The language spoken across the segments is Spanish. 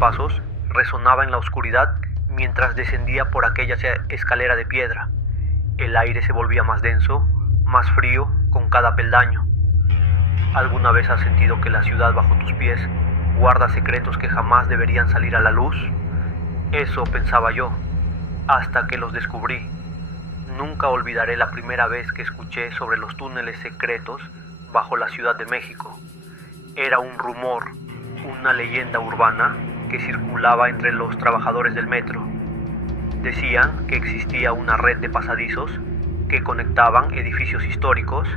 pasos resonaba en la oscuridad mientras descendía por aquella escalera de piedra. El aire se volvía más denso, más frío con cada peldaño. ¿Alguna vez has sentido que la ciudad bajo tus pies guarda secretos que jamás deberían salir a la luz? Eso pensaba yo, hasta que los descubrí. Nunca olvidaré la primera vez que escuché sobre los túneles secretos bajo la Ciudad de México. Era un rumor, una leyenda urbana que circulaba entre los trabajadores del metro. Decían que existía una red de pasadizos que conectaban edificios históricos,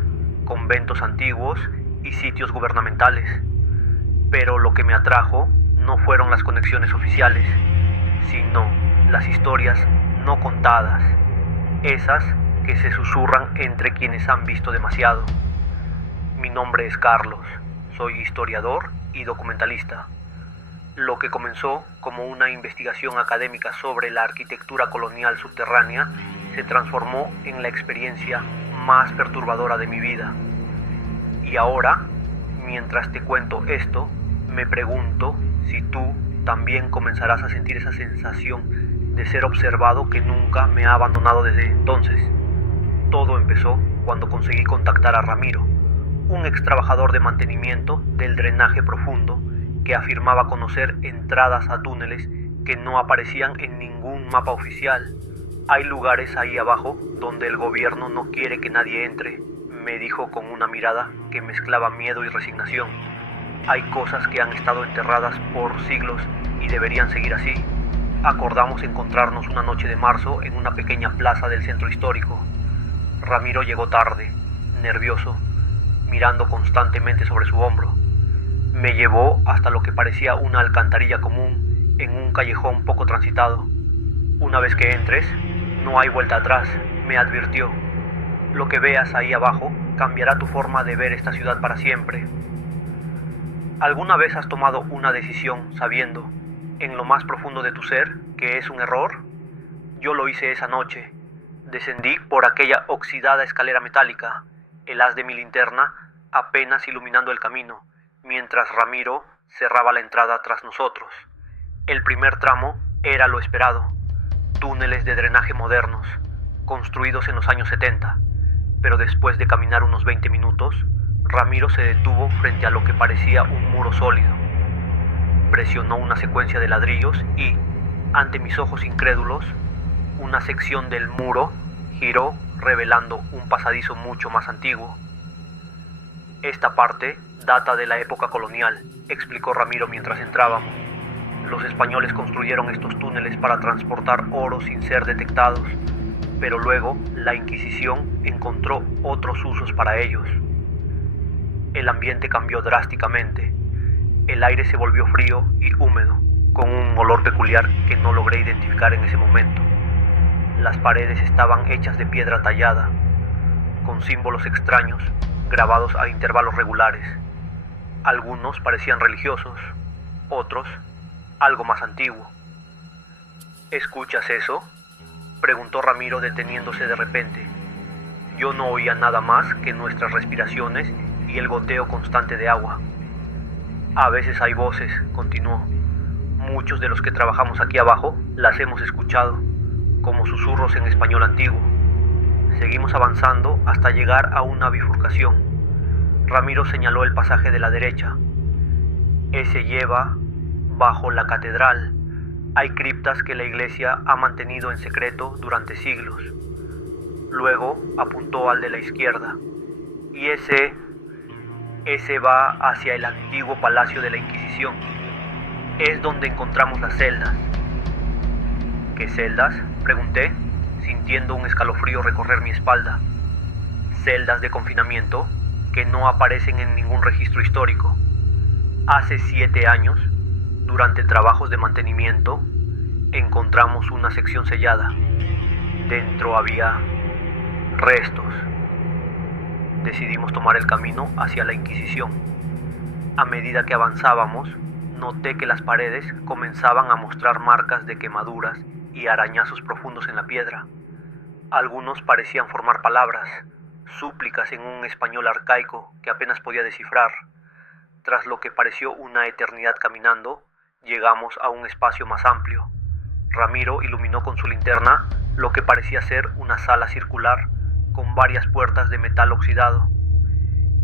conventos antiguos y sitios gubernamentales. Pero lo que me atrajo no fueron las conexiones oficiales, sino las historias no contadas, esas que se susurran entre quienes han visto demasiado. Mi nombre es Carlos, soy historiador y documentalista. Lo que comenzó como una investigación académica sobre la arquitectura colonial subterránea se transformó en la experiencia más perturbadora de mi vida. Y ahora, mientras te cuento esto, me pregunto si tú también comenzarás a sentir esa sensación de ser observado que nunca me ha abandonado desde entonces. Todo empezó cuando conseguí contactar a Ramiro, un ex trabajador de mantenimiento del drenaje profundo que afirmaba conocer entradas a túneles que no aparecían en ningún mapa oficial. Hay lugares ahí abajo donde el gobierno no quiere que nadie entre, me dijo con una mirada que mezclaba miedo y resignación. Hay cosas que han estado enterradas por siglos y deberían seguir así. Acordamos encontrarnos una noche de marzo en una pequeña plaza del centro histórico. Ramiro llegó tarde, nervioso, mirando constantemente sobre su hombro. Me llevó hasta lo que parecía una alcantarilla común en un callejón poco transitado. Una vez que entres, no hay vuelta atrás, me advirtió. Lo que veas ahí abajo cambiará tu forma de ver esta ciudad para siempre. ¿Alguna vez has tomado una decisión sabiendo, en lo más profundo de tu ser, que es un error? Yo lo hice esa noche. Descendí por aquella oxidada escalera metálica, el haz de mi linterna apenas iluminando el camino, mientras Ramiro cerraba la entrada tras nosotros. El primer tramo era lo esperado, túneles de drenaje modernos, construidos en los años 70, pero después de caminar unos 20 minutos, Ramiro se detuvo frente a lo que parecía un muro sólido. Presionó una secuencia de ladrillos y, ante mis ojos incrédulos, una sección del muro giró revelando un pasadizo mucho más antiguo. Esta parte data de la época colonial, explicó Ramiro mientras entrábamos. Los españoles construyeron estos túneles para transportar oro sin ser detectados, pero luego la Inquisición encontró otros usos para ellos. El ambiente cambió drásticamente. El aire se volvió frío y húmedo, con un olor peculiar que no logré identificar en ese momento. Las paredes estaban hechas de piedra tallada, con símbolos extraños grabados a intervalos regulares. Algunos parecían religiosos, otros algo más antiguo. ¿Escuchas eso?, preguntó Ramiro deteniéndose de repente. Yo no oía nada más que nuestras respiraciones y el goteo constante de agua. A veces hay voces, continuó. Muchos de los que trabajamos aquí abajo las hemos escuchado, como susurros en español antiguo. Seguimos avanzando hasta llegar a una bifurcación. Ramiro señaló el pasaje de la derecha. Ese lleva bajo la catedral. Hay criptas que la iglesia ha mantenido en secreto durante siglos. Luego apuntó al de la izquierda. Y ese va hacia el antiguo palacio de la Inquisición. Es donde encontramos las celdas. ¿Qué celdas?, pregunté, sintiendo un escalofrío recorrer mi espalda. Celdas de confinamiento que no aparecen en ningún registro histórico. Hace 7 años, durante trabajos de mantenimiento, encontramos una sección sellada. Dentro había restos. Decidimos tomar el camino hacia la Inquisición. A medida que avanzábamos, noté que las paredes comenzaban a mostrar marcas de quemaduras y arañazos profundos en la piedra. Algunos parecían formar palabras, súplicas en un español arcaico que apenas podía descifrar. Tras lo que pareció una eternidad caminando, Llegamos a un espacio más amplio. Ramiro iluminó con su linterna lo que parecía ser una sala circular con varias puertas de metal oxidado.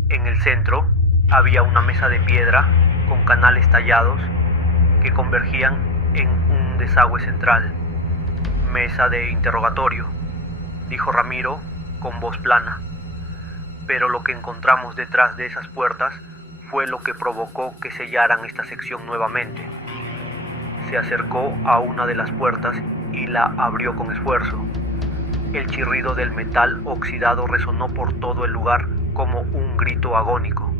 En el centro había una mesa de piedra con canales tallados que convergían en un desagüe central. Mesa de interrogatorio, dijo Ramiro con voz plana. Pero lo que encontramos detrás de esas puertas fue lo que provocó que sellaran esta sección nuevamente. Se acercó a una de las puertas y la abrió con esfuerzo. El chirrido del metal oxidado resonó por todo el lugar como un grito agónico.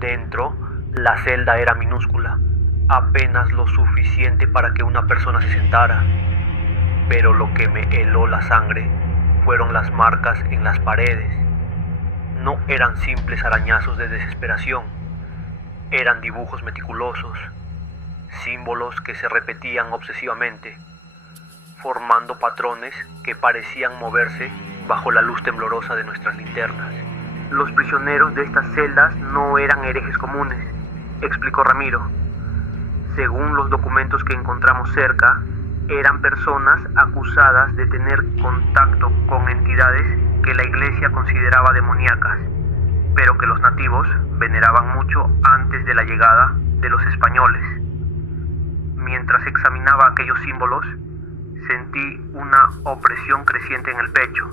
Dentro, la celda era minúscula, apenas lo suficiente para que una persona se sentara. Pero lo que me heló la sangre fueron las marcas en las paredes. No eran simples arañazos de desesperación, eran dibujos meticulosos, símbolos que se repetían obsesivamente, formando patrones que parecían moverse bajo la luz temblorosa de nuestras linternas. Los prisioneros de estas celdas no eran herejes comunes, explicó Ramiro. Según los documentos que encontramos cerca, eran personas acusadas de tener contacto con entidades que la iglesia consideraba demoníacas, pero que los nativos veneraban mucho antes de la llegada de los españoles. Mientras examinaba aquellos símbolos, sentí una opresión creciente en el pecho.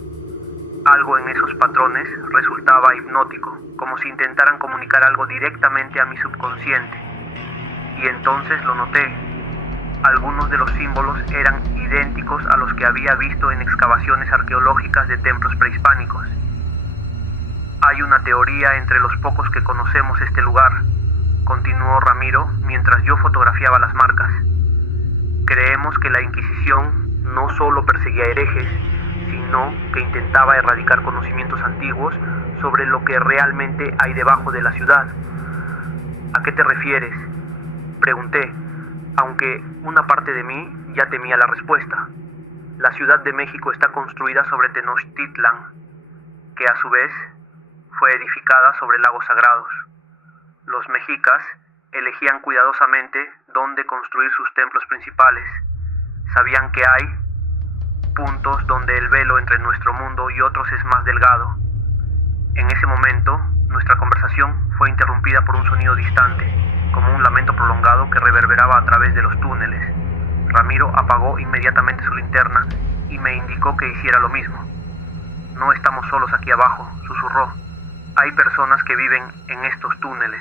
Algo en esos patrones resultaba hipnótico, como si intentaran comunicar algo directamente a mi subconsciente. Y entonces lo noté. Algunos de los símbolos eran idénticos a los que había visto en excavaciones arqueológicas de templos prehispánicos. Hay una teoría entre los pocos que conocemos este lugar, continuó Ramiro mientras yo fotografiaba las marcas. Creemos que la Inquisición no solo perseguía herejes, sino que intentaba erradicar conocimientos antiguos sobre lo que realmente hay debajo de la ciudad. ¿A qué te refieres?, pregunté, aunque una parte de mí ya temía la respuesta. La Ciudad de México está construida sobre Tenochtitlan, que a su vez fue edificada sobre lagos sagrados. Los mexicas elegían cuidadosamente dónde construir sus templos principales. Sabían que hay puntos donde el velo entre nuestro mundo y otros es más delgado. En ese momento, nuestra conversación fue interrumpida por un sonido distante, como un lamento prolongado que reverberaba a través de los túneles. Ramiro apagó inmediatamente su linterna y me indicó que hiciera lo mismo. No estamos solos aquí abajo, susurró. Hay personas que viven en estos túneles.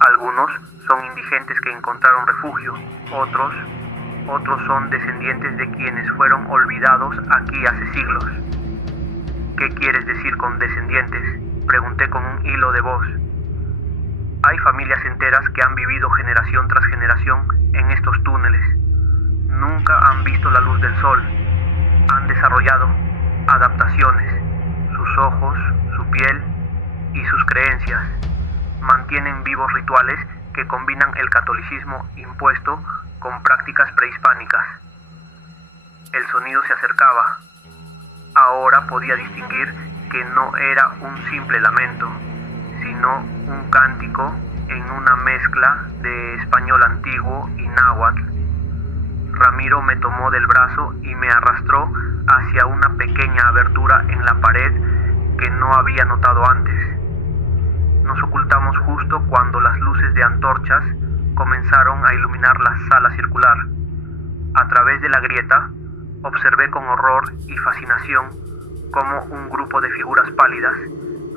Algunos son indigentes que encontraron refugio, otros son descendientes de quienes fueron olvidados aquí hace siglos. ¿Qué quieres decir con descendientes?, pregunté con un hilo de voz. Hay familias enteras que han vivido generación tras generación en estos túneles. Nunca han visto la luz del sol. Han desarrollado adaptaciones. Sus ojos, su piel y sus creencias. Mantienen vivos rituales que combinan el catolicismo impuesto con prácticas prehispánicas. El sonido se acercaba. Ahora podía distinguir que no era un simple lamento, sino un cántico en una mezcla de español antiguo y náhuatl. Ramiro me tomó del brazo y me arrastró hacia una pequeña abertura en la pared que no había notado antes. Nos ocultamos justo cuando las luces de antorchas comenzaron a iluminar la sala circular. A través de la grieta, observé con horror y fascinación cómo un grupo de figuras pálidas,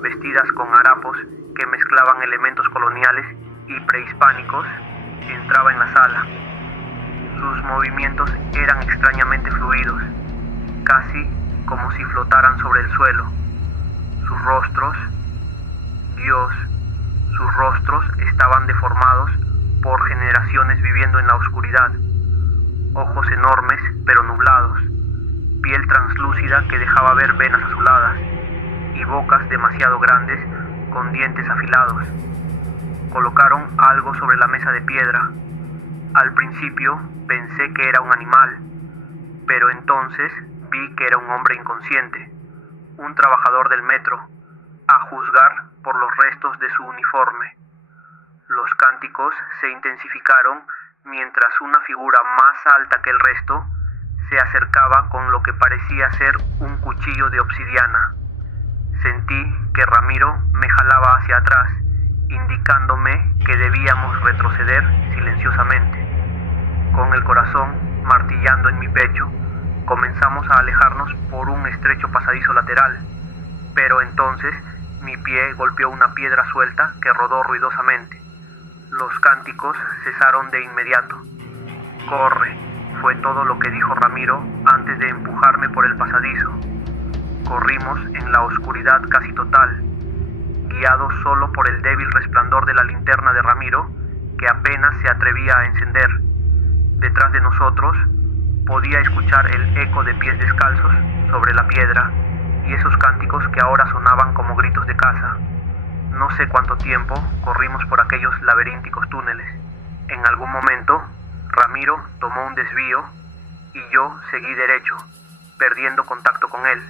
vestidas con harapos que mezclaban elementos coloniales y prehispánicos, entraba en la sala. Sus movimientos eran extrañamente fluidos, casi como si flotaran sobre el suelo. Sus rostros, Dios, sus rostros estaban deformados por generaciones viviendo en la oscuridad. Ojos enormes pero nublados, piel translúcida que dejaba ver venas azuladas y bocas demasiado grandes con dientes afilados. Colocaron algo sobre la mesa de piedra. Al principio pensé que era un animal, pero entonces vi que era un hombre inconsciente, un trabajador del metro, a juzgar por los restos de su uniforme. Los cánticos se intensificaron mientras una figura más alta que el resto se acercaba con lo que parecía ser un cuchillo de obsidiana. Sentí que Ramiro me jalaba hacia atrás, indicándome que debíamos retroceder silenciosamente. Con el corazón martillando en mi pecho, comenzamos a alejarnos por un estrecho pasadizo lateral, pero entonces mi pie golpeó una piedra suelta que rodó ruidosamente. Los cánticos cesaron de inmediato. «Corre», fue todo lo que dijo Ramiro antes de empujarme por el pasadizo. Corrimos en la oscuridad casi total, guiados solo por el débil resplandor de la linterna de Ramiro, que apenas se atrevía a encender. Detrás de nosotros podía escuchar el eco de pies descalzos sobre la piedra y esos cánticos que ahora sonaban como gritos de caza. No sé cuánto tiempo corrimos por aquellos laberínticos túneles. En algún momento, Ramiro tomó un desvío y yo seguí derecho, perdiendo contacto con él.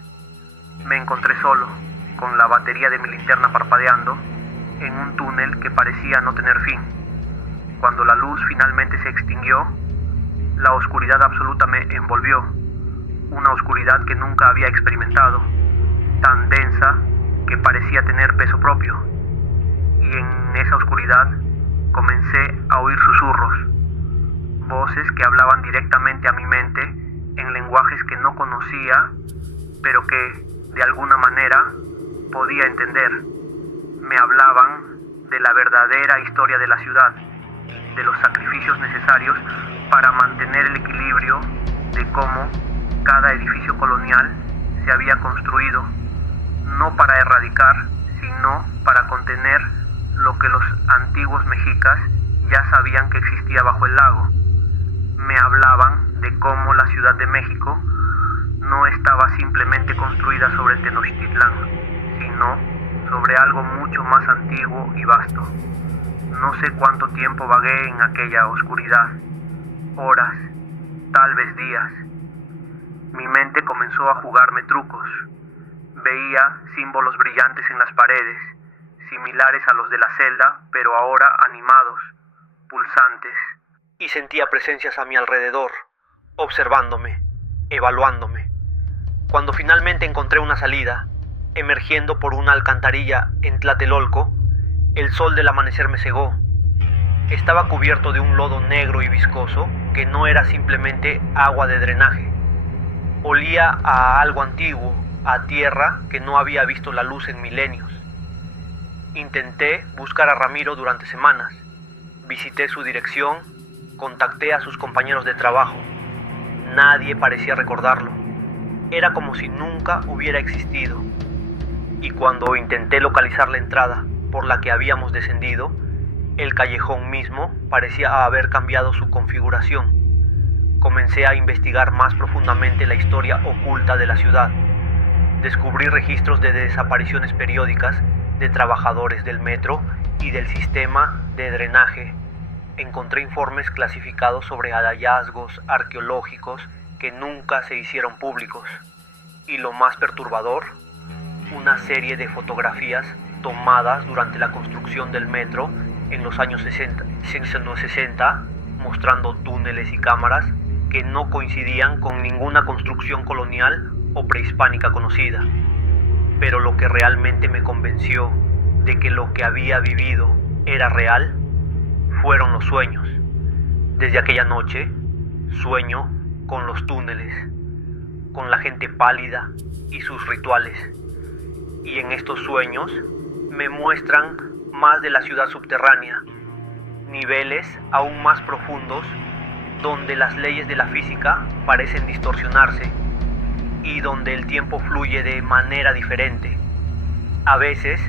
Me encontré solo, con la batería de mi linterna parpadeando, en un túnel que parecía no tener fin. Cuando la luz finalmente se extinguió, la oscuridad absoluta me envolvió, una oscuridad que nunca había experimentado, tan densa que parecía tener peso propio. Y en esa oscuridad comencé a oír susurros, voces que hablaban directamente a mi mente en lenguajes que no conocía, pero que, de alguna manera, podía entender. Me hablaban de la verdadera historia de la ciudad, de los sacrificios necesarios para mantener el equilibrio, de cómo cada edificio colonial se había construido, no para erradicar, sino para contener lo que los antiguos mexicas ya sabían que existía bajo el lago. Me hablaban de cómo la Ciudad de México no estaba simplemente construida sobre Tenochtitlán, sino sobre algo mucho más antiguo y vasto. No sé cuánto tiempo vagué en aquella oscuridad, horas, tal vez días. Mi mente comenzó a jugarme trucos. Veía símbolos brillantes en las paredes, similares a los de la celda, pero ahora animados, pulsantes. Y sentía presencias a mi alrededor, observándome, evaluándome. Cuando finalmente encontré una salida, emergiendo por una alcantarilla en Tlatelolco, el sol del amanecer me cegó. Estaba cubierto de un lodo negro y viscoso que no era simplemente agua de drenaje. Olía a algo antiguo, a tierra que no había visto la luz en milenios. Intenté buscar a Ramiro durante semanas. Visité su dirección, contacté a sus compañeros de trabajo. Nadie parecía recordarlo. Era como si nunca hubiera existido. Y cuando intenté localizar la entrada por la que habíamos descendido, el callejón mismo parecía haber cambiado su configuración. Comencé a investigar más profundamente la historia oculta de la ciudad. Descubrí registros de desapariciones periódicas de trabajadores del metro y del sistema de drenaje. Encontré informes clasificados sobre hallazgos arqueológicos que nunca se hicieron públicos. Y lo más perturbador, una serie de fotografías tomadas durante la construcción del metro en los años 60, mostrando túneles y cámaras que no coincidían con ninguna construcción colonial o prehispánica conocida. Pero lo que realmente me convenció de que lo que había vivido era real fueron los sueños. Desde aquella noche, sueño con los túneles, con la gente pálida y sus rituales. Y en estos sueños me muestran más de la ciudad subterránea, niveles aún más profundos donde las leyes de la física parecen distorsionarse y donde el tiempo fluye de manera diferente. A veces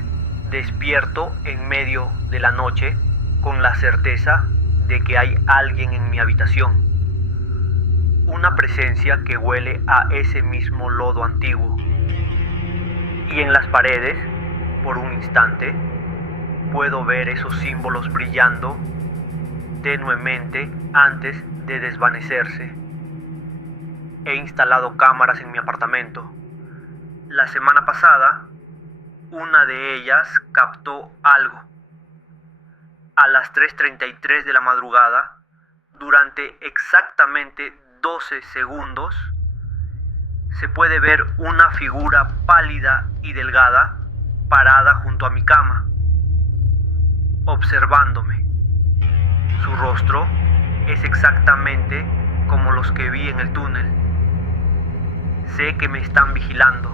despierto en medio de la noche con la certeza de que hay alguien en mi habitación, una presencia que huele a ese mismo lodo antiguo. Y en las paredes, por un instante, puedo ver esos símbolos brillando tenuemente antes de desvanecerse. He instalado cámaras en mi apartamento. La semana pasada, una de ellas captó algo. A las 3:33 de la madrugada, durante exactamente 12 segundos, se puede ver una figura pálida y delgada parada junto a mi cama, observándome. Su rostro es exactamente como los que vi en el túnel. Sé que me están vigilando.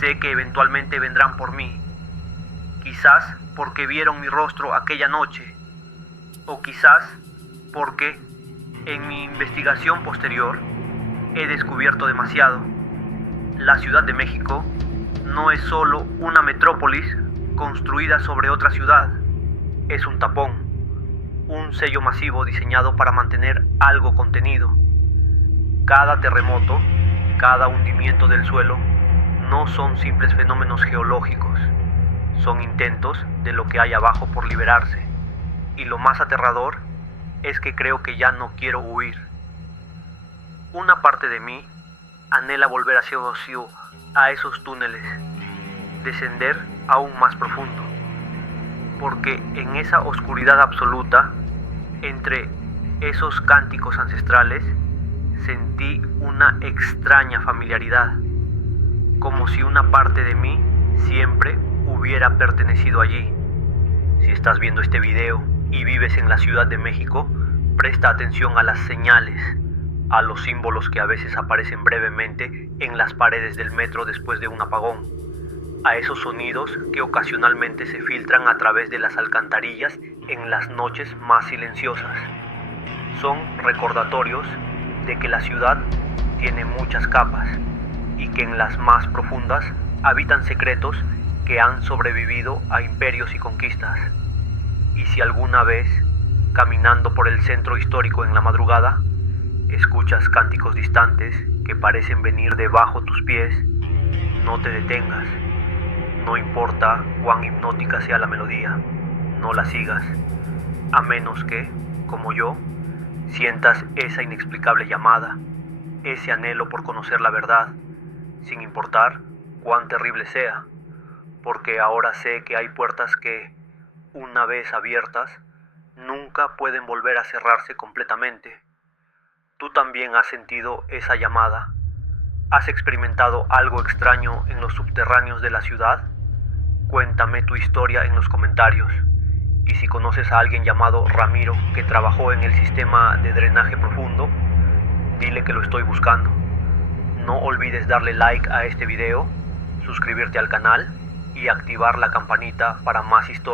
Sé que eventualmente vendrán por mí. Quizás porque vieron mi rostro aquella noche. O quizás porque en mi investigación posterior he descubierto demasiado. La Ciudad de México no es solo una metrópolis construida sobre otra ciudad. Es un tapón, un sello masivo diseñado para mantener algo contenido. Cada terremoto, cada hundimiento del suelo, no son simples fenómenos geológicos. Son intentos de lo que hay abajo por liberarse. Y lo más aterrador es que creo que ya no quiero huir. Una parte de mí anhela volver hacia vacío, a esos túneles, descender aún más profundo, porque en esa oscuridad absoluta, entre esos cánticos ancestrales, sentí una extraña familiaridad, como si una parte de mí siempre hubiera pertenecido allí. Si estás viendo este video y vives en la Ciudad de México, presta atención a las señales, a los símbolos que a veces aparecen brevemente en las paredes del metro después de un apagón, a esos sonidos que ocasionalmente se filtran a través de las alcantarillas en las noches más silenciosas. Son recordatorios de que la ciudad tiene muchas capas y que en las más profundas habitan secretos que han sobrevivido a imperios y conquistas. Y si alguna vez, caminando por el centro histórico en la madrugada, escuchas cánticos distantes que parecen venir debajo tus pies, no te detengas. No importa cuán hipnótica sea la melodía, no la sigas, a menos que, como yo, sientas esa inexplicable llamada, ese anhelo por conocer la verdad, sin importar cuán terrible sea, porque ahora sé que hay puertas que, una vez abiertas, nunca pueden volver a cerrarse completamente. ¿Tú también has sentido esa llamada? ¿Has experimentado algo extraño en los subterráneos de la ciudad? Cuéntame tu historia en los comentarios. Y si conoces a alguien llamado Ramiro que trabajó en el sistema de drenaje profundo, dile que lo estoy buscando. No olvides darle like a este video, suscribirte al canal y activar la campanita para más historias.